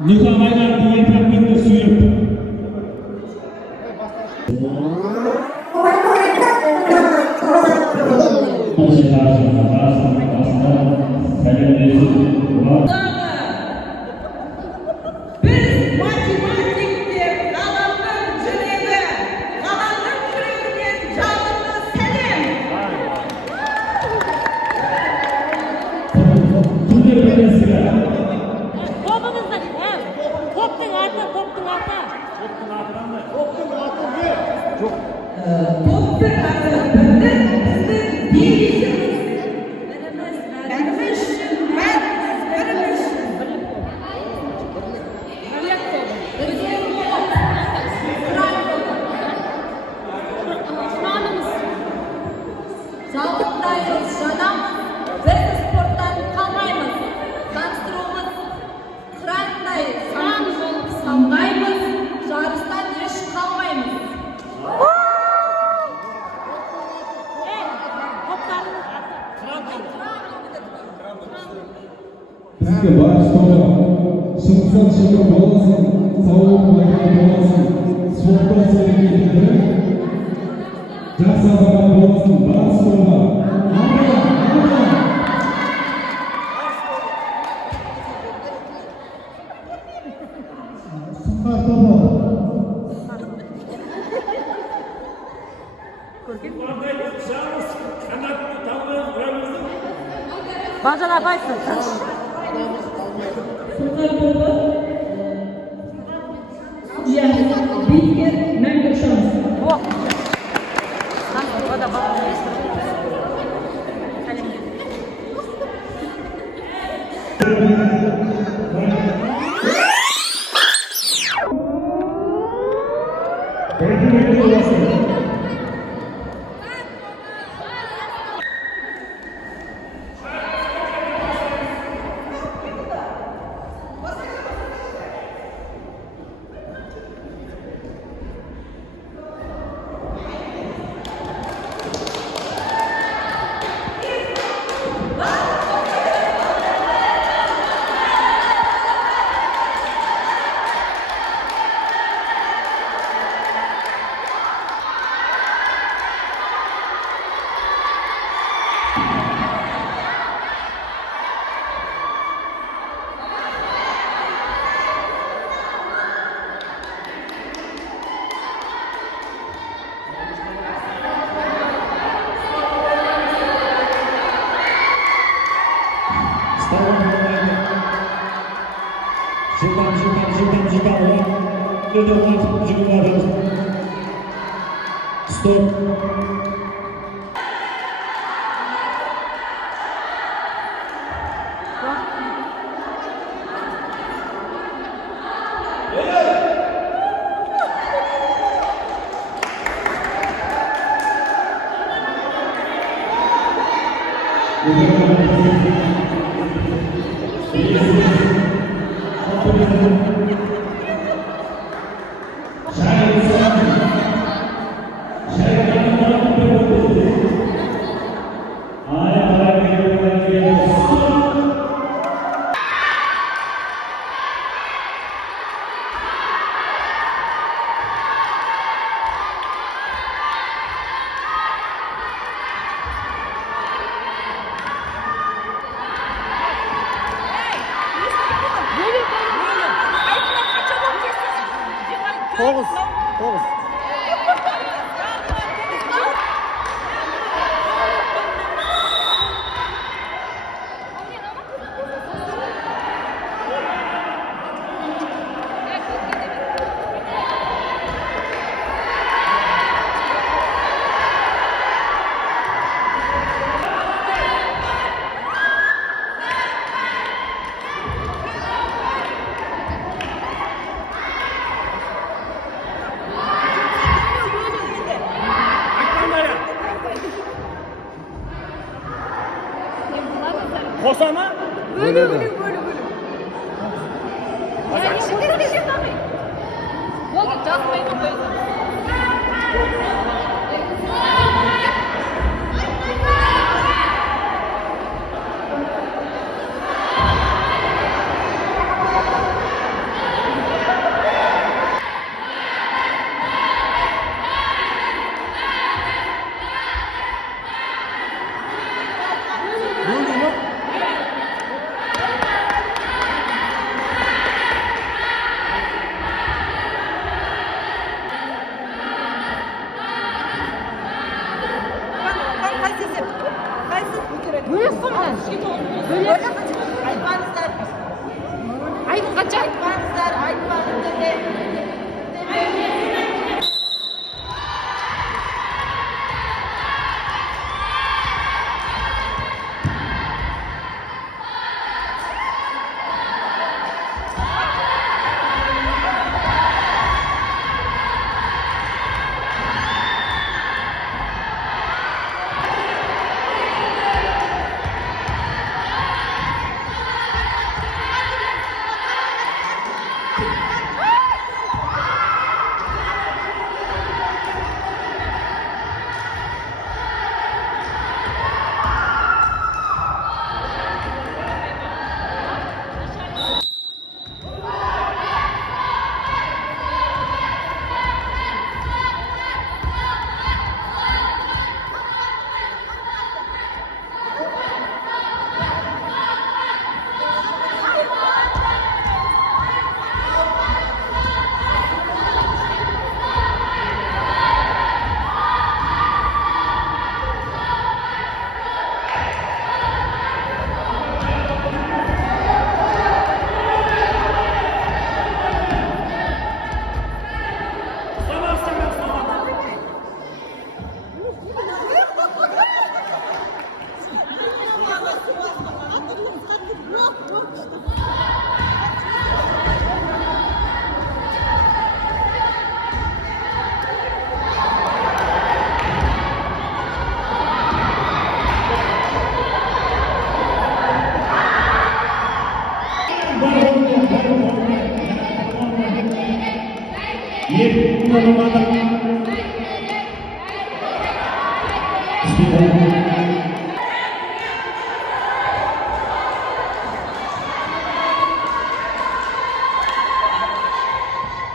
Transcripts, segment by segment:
Nikola'yla diyetten suyup. Biz matematikte kalanın cüreği, kalanın cüreğinin canını selim. Topunuzda toptun arka, toptun arka. Toplu arasında bizim bir işimiz. Vermiş. Sağlıktayız, şadam ve sporttan kalmayız. Tanıştırılmaz, kırandayız, samdayız, жарыстан еш қалмаймыз. Bizga barish to'g'ri. Shimsan shimib bo'lasin, savob bo'lasin, sportda sergakda. Jasorat bo'lasin, barish to'g'ri. Bacan apaysın. Bilge Mango Şans. Oh. O da bak. Stop. Toğuz. Kosama? Böyle de. Kaç aytmangsizlar, aytmadim de.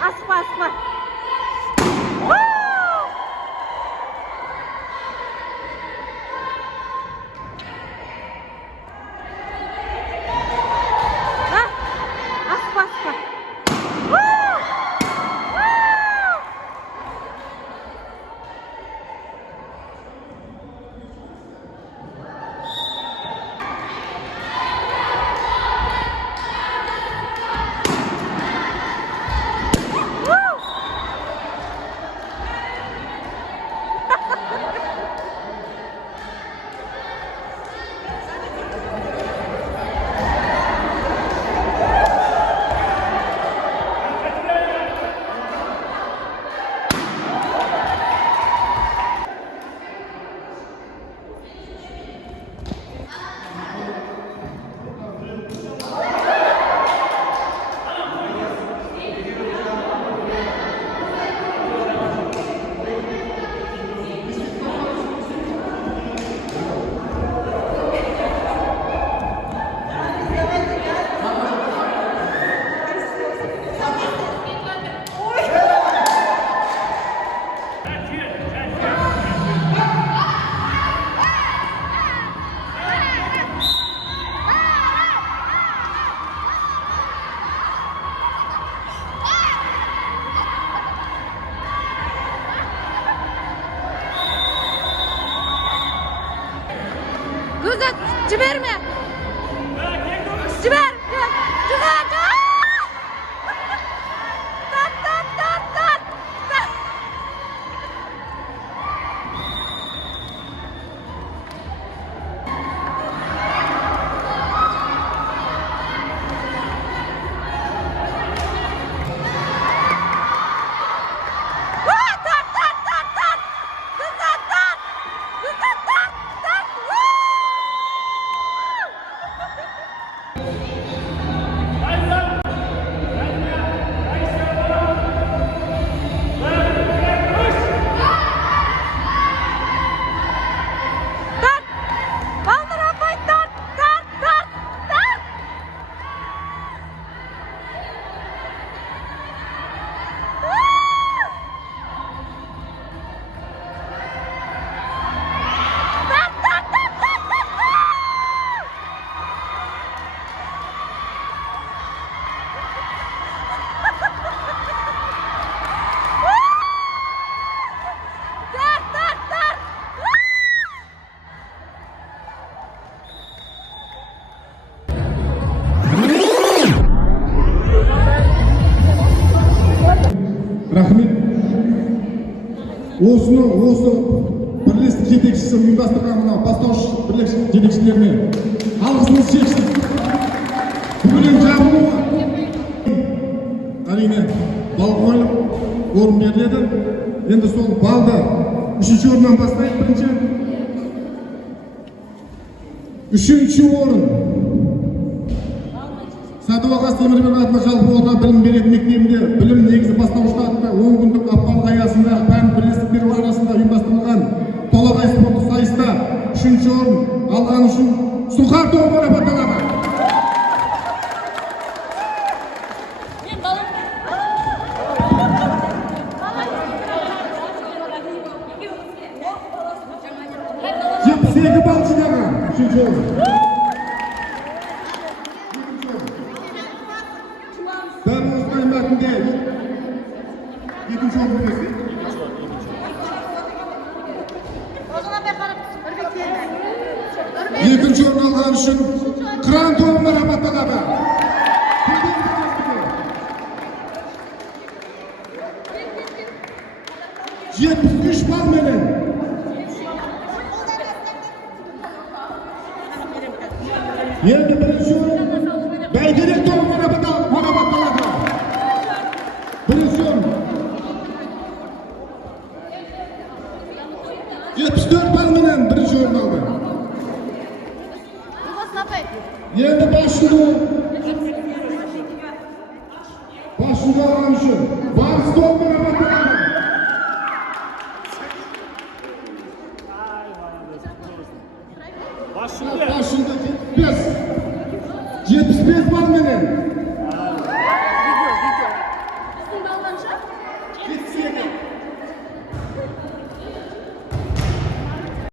Asma asma. Ha? Asma asma. Gözet, ciberme. Ciber. Güzel. Tat tat tat tat. осы бірлестік жетекшісі ұйымдастырған мына бастауыш бірлестік жетекшілеріне алғысымыз шексіз. Бүгін жабылуы әрине бал қойылып орын беріледі. Енді сол балды үшінші орыннан бастайық. Үшінші орын Садуағас Темірбек атындағы жалпы орта білім беретін мектебінде білім негізі бастауышта атты 10 күндік апталық аясында пән бірлестіктері арасында ұйымдастырылған толағай спорттық сайыста үшінші орын алған үшін Сұңқар тобы марапатталады. Жетпіс балл жинаған үшінші орын. Дәл осындай мәтінде екінші орын бересіз. Екінші орын алған үшін Қыран тобы марапатталады. 73 балменен. Енді бірінші орын Бәйтерек тобы марапатталады. Бірінші орын 74 балменен бірінші орын алды. Енді басшыда алған үшін Барыс тобы марапатталады. Başında 75 balmenен